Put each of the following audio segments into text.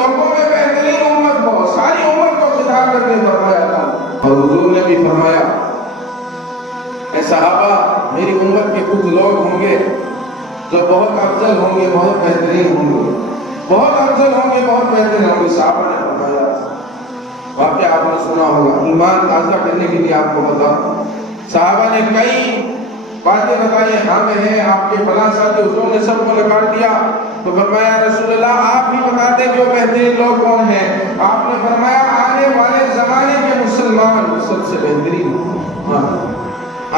لوگوں میں بہترین امت ہو، ساری امت کو خطاب کر کے فرمایا تھا۔ اور حضور نے بھی فرمایا اے صحابہ میری امت کے کچھ لوگ ہوں گے جو بہت افضل ہوں گے، بہت بہترین ہوں گے، بہت افضل ہوں گے، بہت بہترین ہوں گے۔ صحابہ نے فرمایا، واقعہ آپ نے سنا ہوگا، ایمان تازہ کرنے کے لیے آپ کو بتا، صحابہ نے کئی باتیں بتائی، ہم ہیں آپ کے فلاں ساتھی، حضور نے سب کو نکال دیا تو فرمایا رسول اللہ آپ ہی بتا دیں جو بہترین لوگ کون ہیں۔ آپ نے فرمایا آنے والے زمانے کے مسلمان سب سے بہترین،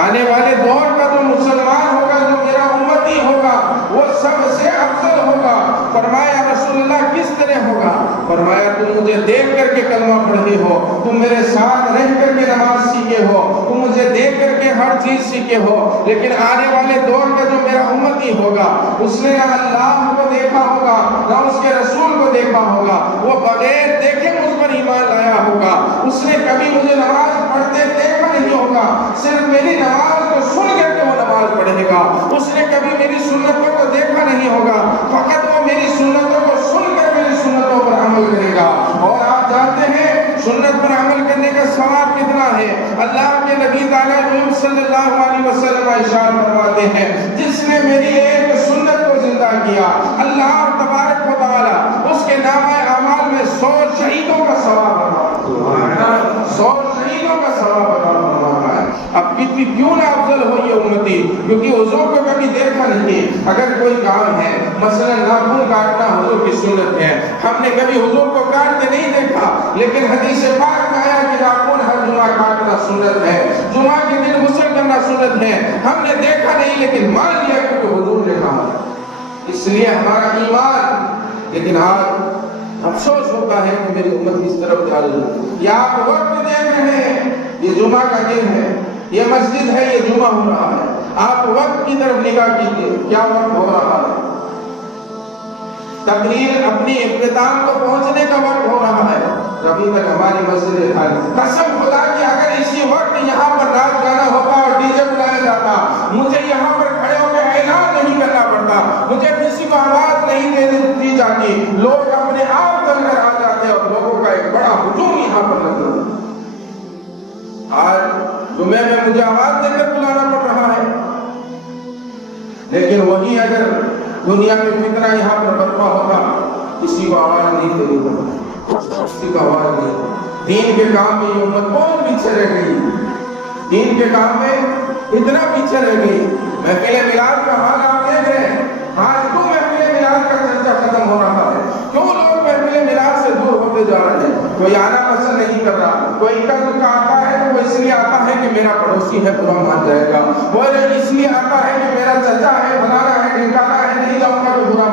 آنے والے دور کا جو مسلمان ہوگا، جو میرا امتی ہوگا، وہ سب سے افضل ہوگا۔ فرمایا رسول اللہ کس طرح ہوگا؟ فرمایا تم مجھے دیکھ کر کے کلمہ پڑھے ہو، تم میرے ساتھ رہ کر کے نماز سیکھے ہو، تم مجھے دیکھ کر کے ہر چیز سیکھے ہو، لیکن آنے والے دور کا جو میرا امتی ہوگا اس نے نہ اللہ کو دیکھا ہوگا نہ اس کے رسول کو دیکھا ہوگا، وہ بغیر دیکھے مجھ پر ایمان لایا ہوگا، اس نے کبھی مجھے نماز پڑھتے دیکھا نہیں ہوگا، صرف میری نماز کو سن کر کے وہ نماز پڑھے گا، اس نے کبھی میری سنتوں کو دیکھا نہیں ہوگا، فقط وہ میری سنتوں کو سن کر میری سنتوں پر عمل کرے گا۔ اور آپ جانتے ہیں سنت پر عمل کرنے کا ثواب کتنا ہے؟ اللہ کے نبی تعالیٰ صلی اللہ علیہ وسلم ارشاد فرماتے ہیں جس نے میری ایک سنت کو زندہ کیا، اللہ تبارک و تعالیٰ اس کے نامہ اعمال میں 100 شہیدوں کا ثواب عطا، 100 شہیدوں کا ثواب عطا فرماتا ہے۔ اب کیوں نہ افضل ہو یہ امتی؟ کیونکہ حضور کو کبھی دیکھا نہیں۔ اگر کوئی کام ہے مثلا ناخن کاٹنا حضور کی سنت ہے، ہم نے کبھی حضور کو کاٹتے نہیں دیکھا، لیکن حدیث پاک میں آیا کہ ناخن ہر جمعہ کاٹنا سنت ہے، جمعہ کے دن غسل کرنا سنت ہے، ہم نے دیکھا نہیں لیکن مان لیا کیونکہ حضور نے کہا، اس لیے ہمارا ایمان۔ لیکن آج افسوس ہوتا ہے کہ میری امت اس طرف جا رہی ہے۔ یا آپ وقت دیکھ رہے ہیں، یہ جمعہ کا دن ہے، یہ مسجد ہے، یہ جمعہ ہو رہا ہے، آپ وقت کی طرف نگاہ کیجئے، کیا وقت ہو رہا ہے؟ تقریر اپنی اختتام کو پہنچنے کا وقت ہو رہا ہے، ابھی تک ہماری مسجد ہے۔ قسم خدا کی اگر اسی وقت یہاں پر ناچ گانا ہوتا اور ڈی جے بلایا جاتا، مجھے یہاں پر کھڑے ہو کے اعلان نہیں کرنا پڑتا، مجھے کسی کو آواز نہیں دی جاتی، لوگ اپنے آپ چل کر آ جاتے اور لوگوں کا ایک بڑا ہجوم یہاں پر لگتا۔ آج جمعے میں مجھے آواز دے کر بلانا پڑ رہا ہے، لیکن وہی اگر دنیا میں فتنہ یہاں پر برپا ہوتا، کسی کو آواز نہیں دینی پڑتی، کسی کو آواز نہیں۔ دین کے کام میں یہ امت بہت پیچھے رہ گئی، دین کے کام میں اتنا پیچھے رہ گئی۔ محفل میلاد کا حال آپ دیکھ رہے ہیں، آج کیوں محفل میلاد کا چرچا ختم ہو رہا ہے؟ کیوں لوگ محفل میلاد سے دور ہوتے جا رہے ہیں؟ کوئی آنا پسند نہیں کر رہا، کوئی قدر کا آتا ہے تو وہ اس لیے آتا ہے کہ میرا پڑوسی ہے برا مان جائے گا، وہ اس لیے آتا ہے کہ میرا چچا ہے، بنانا ہے، ڈھنکانا ہے، نہیں جاؤں گا تو برا